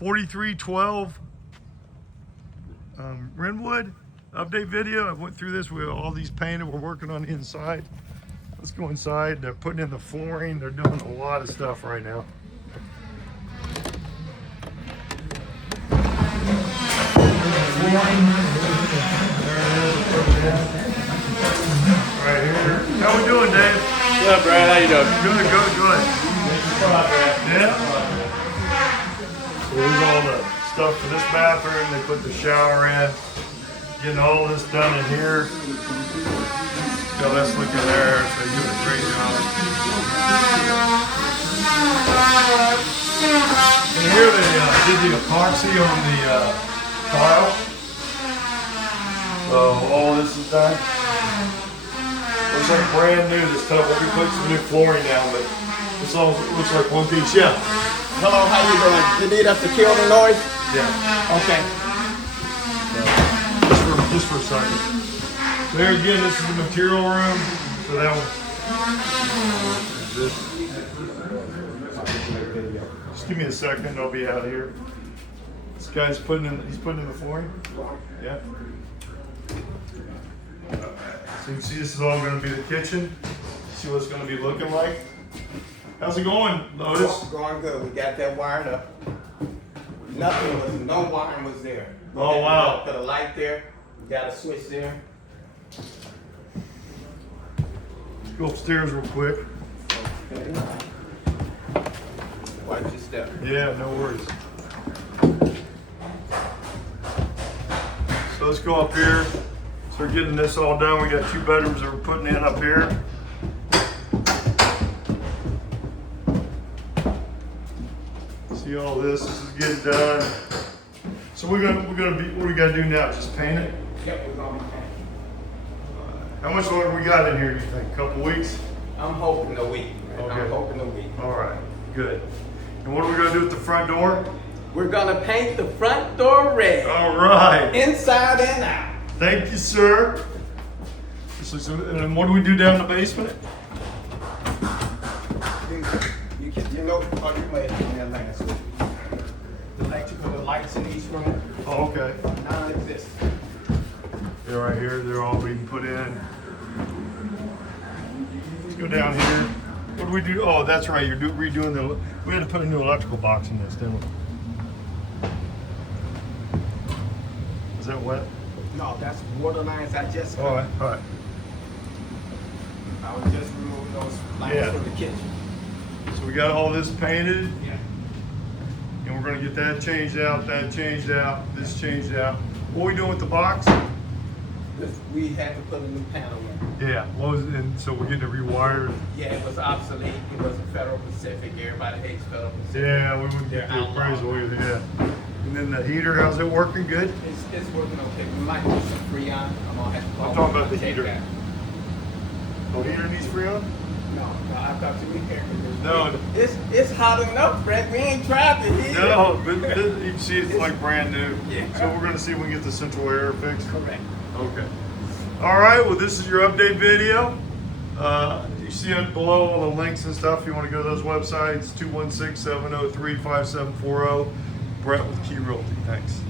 4312 Renwood update video. I went through this with all these painted. We're working on the inside. Let's go inside. They're putting in the flooring. They're doing a lot of stuff right now. Right here. How we doing, Dave? What's up, Brad? How you doing? Good. Yeah. So here's all the stuff for this bathroom. They put the shower in. Getting all this done in here. So let's look in there. So they do a great job. And here they did the epoxy on the tile. So all this is done. Looks like brand new. This stuff. We'll be putting some new flooring down, but this all looks like one piece. Yeah. Hello, how you doing? You need us to kill the noise? Yeah. Okay. Just for a second. There again, this is the material room. So that one. Just give me a second. I'll be out of here. This guy's putting in. He's putting in the flooring. Yeah. So you can see this is all going to be the kitchen. See what it's going to be looking like. How's it going, Lotus? Going good. We got that wired up. No wiring was there. Oh, wow. Got a light there. We got a switch there. Let's go upstairs real quick. Okay. Watch your step. Yeah, no worries. So let's go up here. So we're getting this all done. We got 2 bedrooms that we're putting in up here. See all this. This is getting done. So we're gonna be. What do we gotta do now? Just paint it. Yep, we're gonna be painting. How much longer we got in here? You think? A couple weeks? I'm hoping a week. Okay. I'm hoping a week. All right. Good. And what are we gonna do with the front door? We're gonna paint the front door red. All right. Inside and out. Thank you, sir. And what do we do down in the basement? You know, oh, you may have that last week. The lights in each room, Oh, okay. non-existent. They're right here. They're all being put in. Let's go down here. What do we do? Oh, that's right. You're redoing the. We had to put a new electrical box in this, didn't we? Is that wet? No, that's water lines I just cut. All right. All right. I was just removing those lines Yeah. from the kitchen. So we got all this painted, Yeah. and we're gonna get that changed out, this changed out. What are we doing with the box? We had to put a new panel in. Yeah. What was it? And so we're getting it rewired. Yeah, it was obsolete. It wasn't Federal Pacific. Everybody hates Federal Pacific. Yeah, we wouldn't get the appraisal either. Yeah. And then the heater, how's it working? Good. It's working okay. We might do some Freon. I'm gonna have to. I'm talking about the take heater. that. Oh, heater needs Freon? No, I thought you were here. No. It's hot enough, Fred. We ain't tried the heater. No, but you see it's like brand new. Yeah. So we're gonna see if we can get the central air fixed. Correct. Okay. All right, well this is your update video. You see it below all the links and stuff. If you want to go to those websites, 216-703-5740. Brett with Key Realty. Thanks.